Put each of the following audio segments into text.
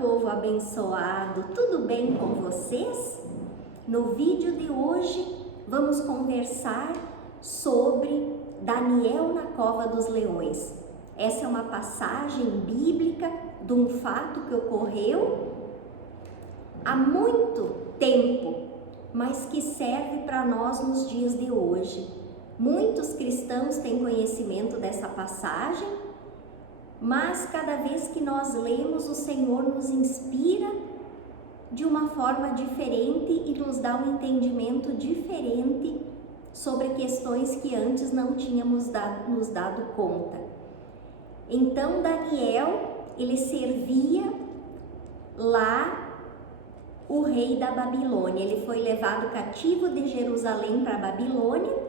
povo abençoado, tudo bem com vocês? No vídeo de hoje vamos conversar sobre Daniel na cova dos leões. Essa é uma passagem bíblica de um fato que ocorreu há muito tempo, mas que serve para nós nos dias de hoje. Muitos cristãos têm conhecimento dessa passagem, mas cada vez que nós lemos, o Senhor nos inspira de uma forma diferente e nos dá um entendimento diferente sobre questões que antes não tínhamos nos dado conta. Então Daniel, ele servia lá o rei da Babilônia. Ele foi levado cativo de Jerusalém para a Babilônia,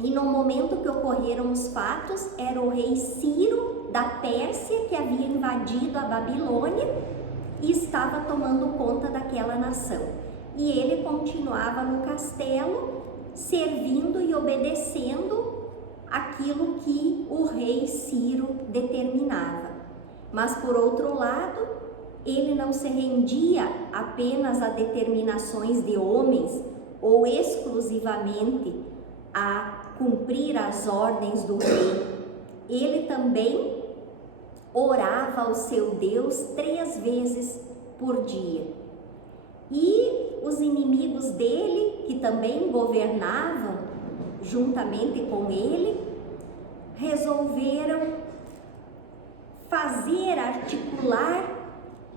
e no momento que ocorreram os fatos, era o rei Ciro da Pérsia que havia invadido a Babilônia e estava tomando conta daquela nação. E ele continuava no castelo, servindo e obedecendo aquilo que o rei Ciro determinava. Mas por outro lado, ele não se rendia apenas a determinações de homens ou exclusivamente a cumprir as ordens do rei. Ele também orava ao seu Deus 3 vezes por dia. E os inimigos dele, que também governavam juntamente com ele, resolveram articular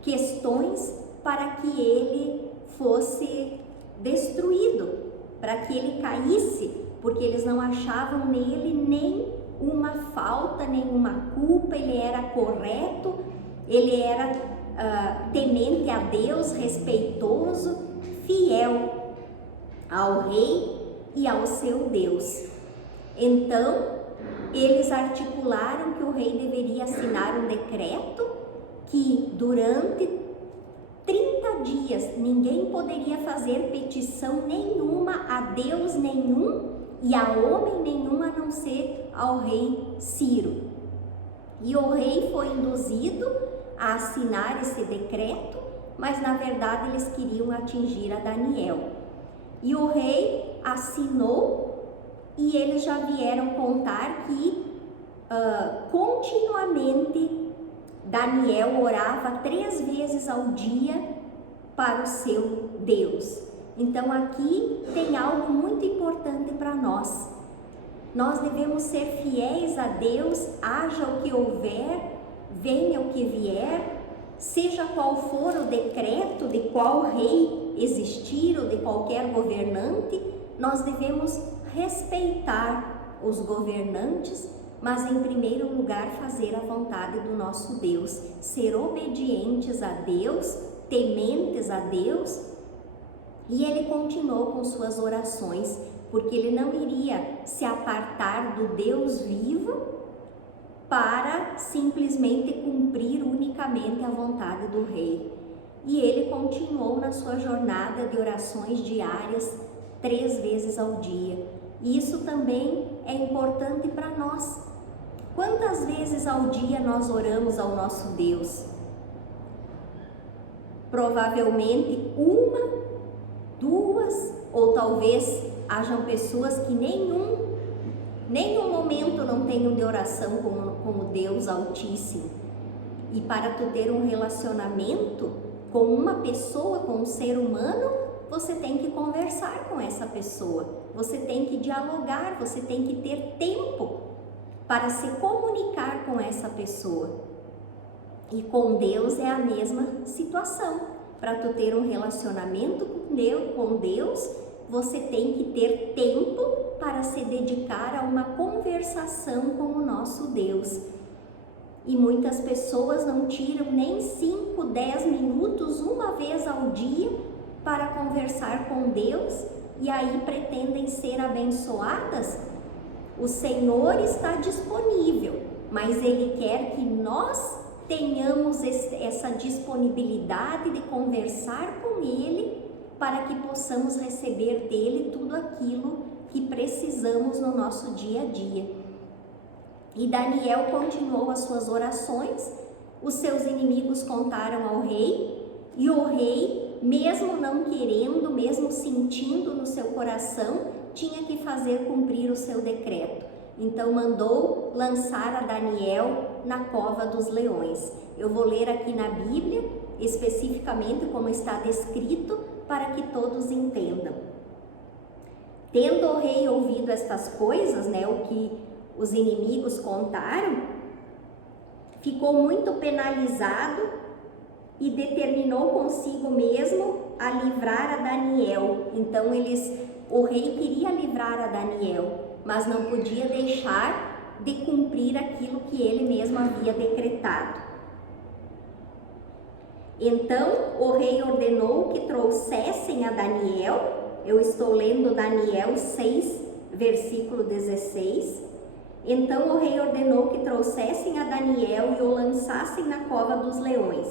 questões para que ele fosse destruído, para que ele caísse, porque eles não achavam nele nem uma falta, nenhuma culpa. Ele era correto, ele era temente a Deus, respeitoso, fiel ao rei e ao seu Deus. Então, eles articularam que o rei deveria assinar um decreto que durante 30 dias ninguém poderia fazer petição nenhuma a Deus nenhum e a homem nenhum, a não ser ao rei Ciro. E o rei foi induzido a assinar esse decreto, mas na verdade eles queriam atingir a Daniel. E o rei assinou, e eles já vieram contar que continuamente Daniel orava 3 vezes ao dia para o seu Deus. Então aqui tem algo muito importante para nós. Nós devemos ser fiéis a Deus, haja o que houver, venha o que vier, seja qual for o decreto de qual rei existir ou de qualquer governante. Nós devemos respeitar os governantes, mas em primeiro lugar fazer a vontade do nosso Deus, ser obedientes a Deus, tementes a Deus. E ele continuou com suas orações, porque ele não iria se apartar do Deus vivo para simplesmente cumprir unicamente a vontade do rei. E ele continuou na sua jornada de orações diárias 3 vezes ao dia. E isso também é importante para nós. Quantas vezes ao dia nós oramos ao nosso Deus? Provavelmente 1, 2, ou talvez hajam pessoas que nenhum momento não tenham de oração com o Deus Altíssimo. E para tu ter um relacionamento com uma pessoa, com um ser humano, você tem que conversar com essa pessoa, você tem que dialogar, você tem que ter tempo para se comunicar com essa pessoa. E com Deus é a mesma situação. Para tu ter um relacionamento com Deus, você tem que ter tempo para se dedicar a uma conversação com o nosso Deus. E muitas pessoas não tiram nem 5, 10 minutos uma vez ao dia para conversar com Deus, e aí pretendem ser abençoadas. O Senhor está disponível, mas Ele quer que nós tenhamos essa disponibilidade de conversar com Ele, para que possamos receber dele tudo aquilo que precisamos no nosso dia a dia. E Daniel continuou as suas orações. os seus inimigos contaram ao rei, e o rei, mesmo não querendo, mesmo sentindo no seu coração, tinha que fazer cumprir o seu decreto. Então mandou lançar a Daniel na cova dos leões. Eu vou ler aqui na Bíblia, especificamente como está descrito, para que todos entendam. Tendo o rei ouvido estas coisas, o que os inimigos contaram, ficou muito penalizado e determinou consigo mesmo a livrar a Daniel. Então o rei queria livrar a Daniel, mas não podia deixar de cumprir aquilo que ele mesmo havia decretado. Então o rei ordenou que trouxessem a Daniel. Eu estou lendo Daniel 6, versículo 16. Então o rei ordenou que trouxessem a Daniel e o lançassem na cova dos leões.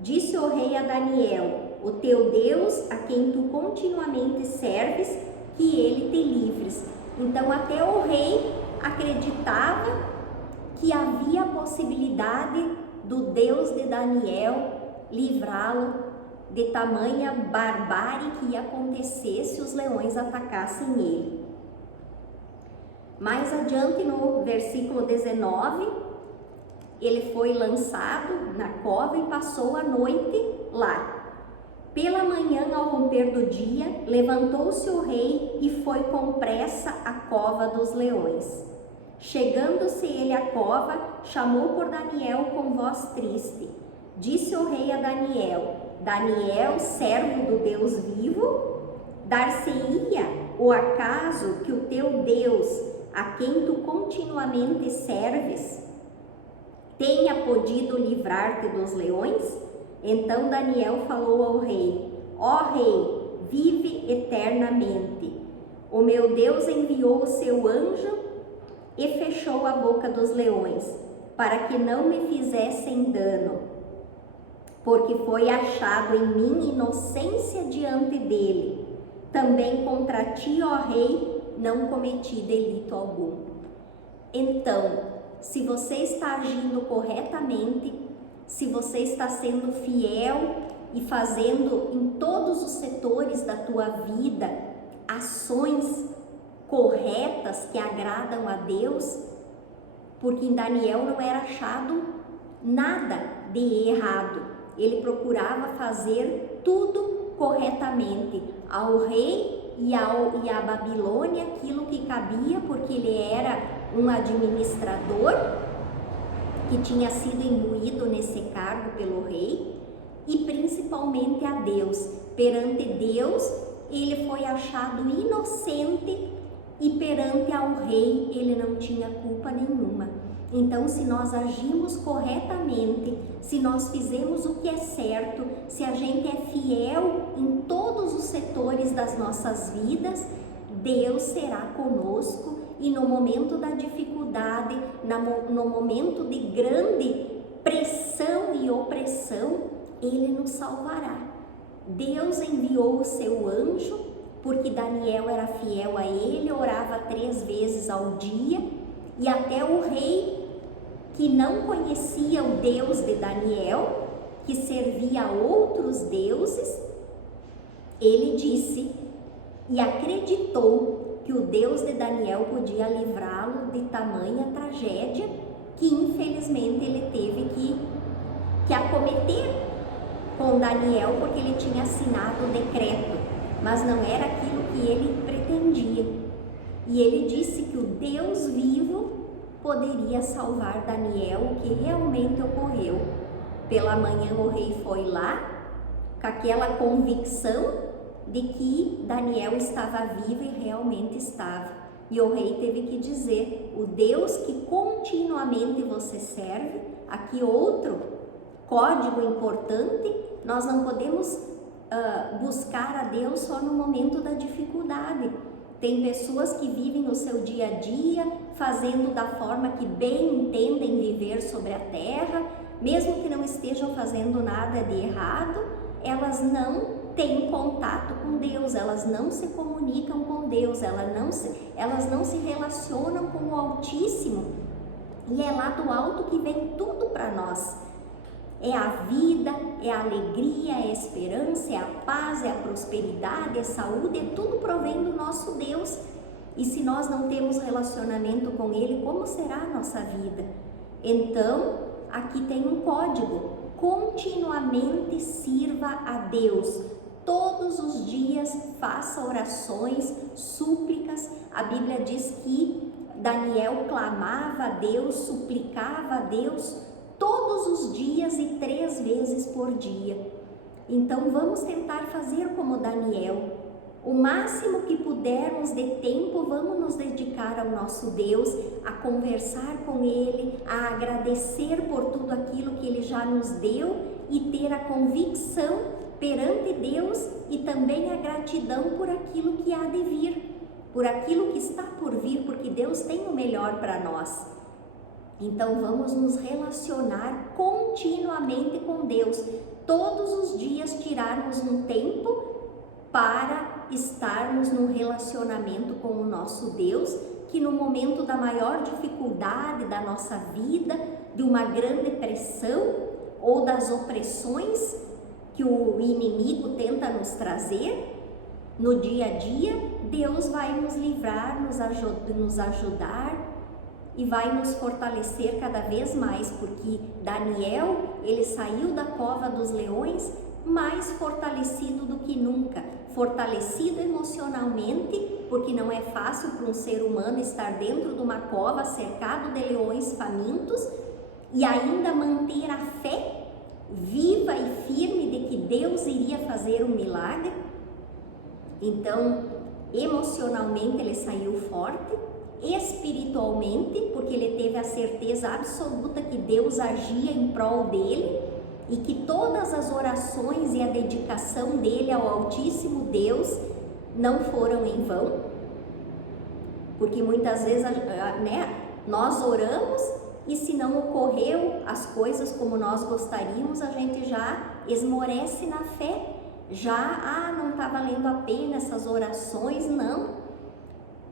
Disse o rei a Daniel: o teu Deus, a quem tu continuamente serves, que ele te livres. Então até o rei acreditava que havia a possibilidade do Deus de Daniel livrá-lo de tamanha barbárie que ia acontecer se os leões atacassem ele. Mais adiante, no versículo 19, ele foi lançado na cova e passou a noite lá. Pela manhã, ao romper do dia, levantou-se o rei e foi com pressa à cova dos leões. Chegando-se ele à cova, chamou por Daniel com voz triste. Disse o rei a Daniel: Daniel, servo do Deus vivo, dar-se-ia o acaso que o teu Deus, a quem tu continuamente serves, tenha podido livrar-te dos leões? Então Daniel falou ao rei: ó rei, vive eternamente. O meu Deus enviou o seu anjo e fechou a boca dos leões, para que não me fizessem dano, porque foi achado em mim inocência diante dele. Também contra ti, ó rei, não cometi delito algum. Então, se você está agindo corretamente, se você está sendo fiel e fazendo em todos os setores da tua vida ações corretas que agradam a Deus, porque em Daniel não era achado nada de errado. Ele procurava fazer tudo corretamente ao rei e à Babilônia aquilo que cabia, porque ele era um administrador que tinha sido imbuído nesse cargo pelo rei, e principalmente a Deus. Perante Deus, ele foi achado inocente, e perante ao rei ele não tinha culpa nenhuma. Então, se nós agimos corretamente, se nós fizemos o que é certo, se a gente é fiel em todos os setores das nossas vidas, Deus será conosco, e no momento da dificuldade, no momento de grande pressão e opressão, Ele nos salvará. Deus enviou o seu anjo, porque Daniel era fiel a ele, orava 3 vezes ao dia, e até o rei, que não conhecia o Deus de Daniel, que servia a outros deuses, ele disse e acreditou que o Deus de Daniel podia livrá-lo de tamanha tragédia, que infelizmente ele teve que acometer com Daniel, porque ele tinha assinado o decreto, mas não era aquilo que ele pretendia. E ele disse que o Deus vivo poderia salvar Daniel, o que realmente ocorreu. Pela manhã o rei foi lá, com aquela convicção de que Daniel estava vivo, e realmente estava. E o rei teve que dizer: o Deus que continuamente você serve. Aqui outro código importante: nós não podemos buscar a Deus só no momento da dificuldade. Tem pessoas que vivem o seu dia a dia fazendo da forma que bem entendem viver sobre a terra, mesmo que não estejam fazendo nada de errado, elas não têm contato com Deus, elas não se comunicam com Deus, elas não se relacionam com o Altíssimo, e é lá do alto que vem tudo para nós. é a vida, é a alegria, é a esperança, é a paz, é a prosperidade, é a saúde, é tudo provém do nosso Deus. E se nós não temos relacionamento com Ele, como será a nossa vida? Então, aqui tem um código: continuamente sirva a Deus. Todos os dias faça orações, súplicas. A Bíblia diz que Daniel clamava a Deus, suplicava a Deus todos os dias e 3 vezes por dia. Então vamos tentar fazer como Daniel. O máximo que pudermos de tempo, vamos nos dedicar ao nosso Deus, a conversar com Ele, a agradecer por tudo aquilo que Ele já nos deu e ter a convicção perante Deus e também a gratidão por aquilo que há de vir, por aquilo que está por vir, porque Deus tem o melhor para nós. Então vamos nos relacionar continuamente com Deus, todos os dias tirarmos um tempo para estarmos num relacionamento com o nosso Deus, que no momento da maior dificuldade da nossa vida, de uma grande pressão ou das opressões que o inimigo tenta nos trazer no dia a dia, Deus vai nos livrar, nos ajudar e vai nos fortalecer cada vez mais, porque Daniel, ele saiu da cova dos leões mais fortalecido do que nunca, fortalecido emocionalmente, porque não é fácil para um ser humano estar dentro de uma cova cercado de leões famintos e ainda manter a fé viva e firme de que Deus iria fazer um milagre. Então, emocionalmente ele saiu forte, espiritualmente, porque ele teve a certeza absoluta que Deus agia em prol dele e que todas as orações e a dedicação dele ao Altíssimo Deus não foram em vão, porque muitas vezes nós oramos e se não ocorreu as coisas como nós gostaríamos, a gente já esmorece na fé, já, não está valendo a pena essas orações, não.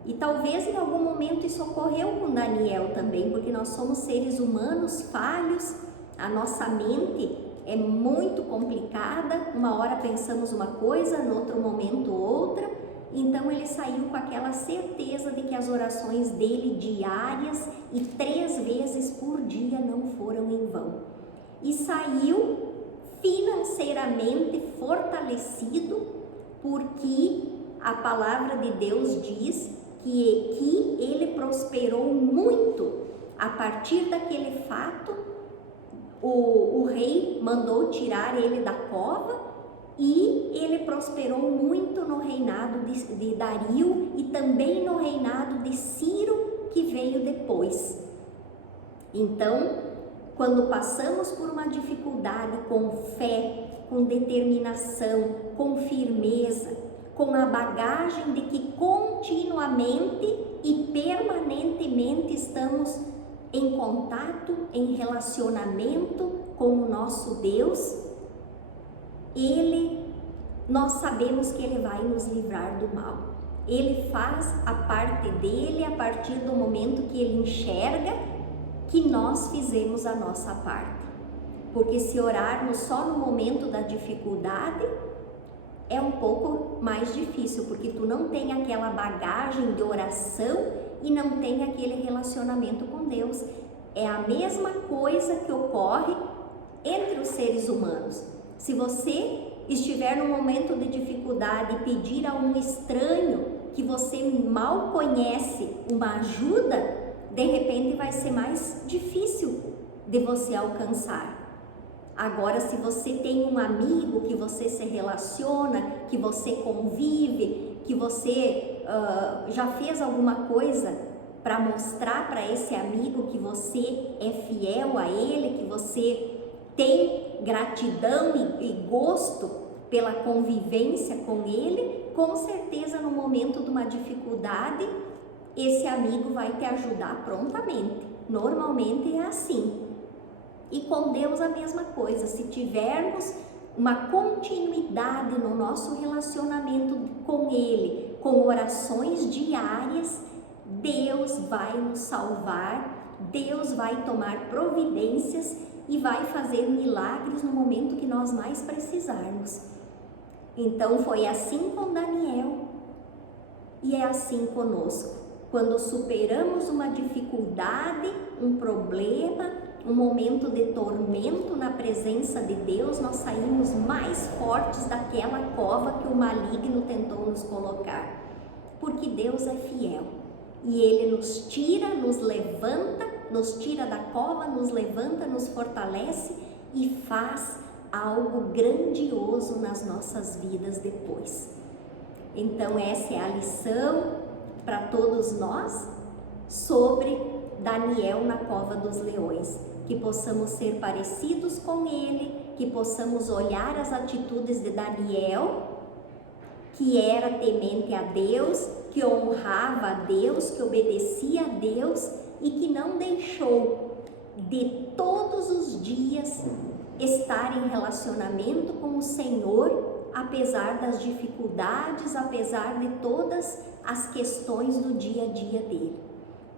E talvez em algum momento isso ocorreu com Daniel também, porque nós somos seres humanos falhos, a nossa mente é muito complicada, uma hora pensamos uma coisa, no outro momento outra. Então ele saiu com aquela certeza de que as orações dele diárias e 3 vezes por dia não foram em vão. E saiu financeiramente fortalecido, porque a palavra de Deus diz que ele prosperou muito. A partir daquele fato, o rei mandou tirar ele da cova e ele prosperou muito no reinado de Dario e também no reinado de Ciro, que veio depois. Então, quando passamos por uma dificuldade com fé, com determinação, com firmeza, com a bagagem de que continuamente e permanentemente estamos em contato, em relacionamento com o nosso Deus, nós sabemos que Ele vai nos livrar do mal. Ele faz a parte dele a partir do momento que Ele enxerga que nós fizemos a nossa parte. Porque se orarmos só no momento da dificuldade, é um pouco mais difícil, porque tu não tem aquela bagagem de oração e não tem aquele relacionamento com Deus. É a mesma coisa que ocorre entre os seres humanos. Se você estiver num momento de dificuldade e pedir a um estranho que você mal conhece uma ajuda, de repente vai ser mais difícil de você alcançar. Agora, se você tem um amigo que você se relaciona, que você convive, que você já fez alguma coisa para mostrar para esse amigo que você é fiel a ele, que você tem gratidão e gosto pela convivência com ele, com certeza no momento de uma dificuldade, esse amigo vai te ajudar prontamente. Normalmente é assim. E com Deus a mesma coisa. Se tivermos uma continuidade no nosso relacionamento com Ele, com orações diárias, Deus vai nos salvar, Deus vai tomar providências e vai fazer milagres no momento que nós mais precisarmos. Então foi assim com Daniel e é assim conosco. Quando superamos uma dificuldade, um problema, um momento de tormento na presença de Deus, nós saímos mais fortes daquela cova que o maligno tentou nos colocar. Porque Deus é fiel e Ele nos tira, nos levanta, nos tira da cova, nos levanta, nos fortalece e faz algo grandioso nas nossas vidas depois. Então essa é a lição para todos nós sobre Daniel na cova dos leões, que possamos ser parecidos com ele, que possamos olhar as atitudes de Daniel, que era temente a Deus, que honrava a Deus, que obedecia a Deus e que não deixou de todos os dias estar em relacionamento com o Senhor, apesar das dificuldades, apesar de todas as questões do dia a dia dele.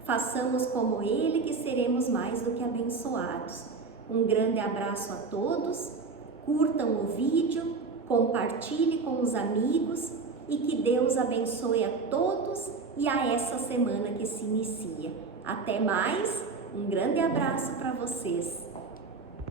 Façamos como ele, que seremos mais do que abençoados. Um grande abraço a todos, curtam o vídeo, compartilhe com os amigos e que Deus abençoe a todos e a essa semana que se inicia. Até mais, um grande abraço para vocês.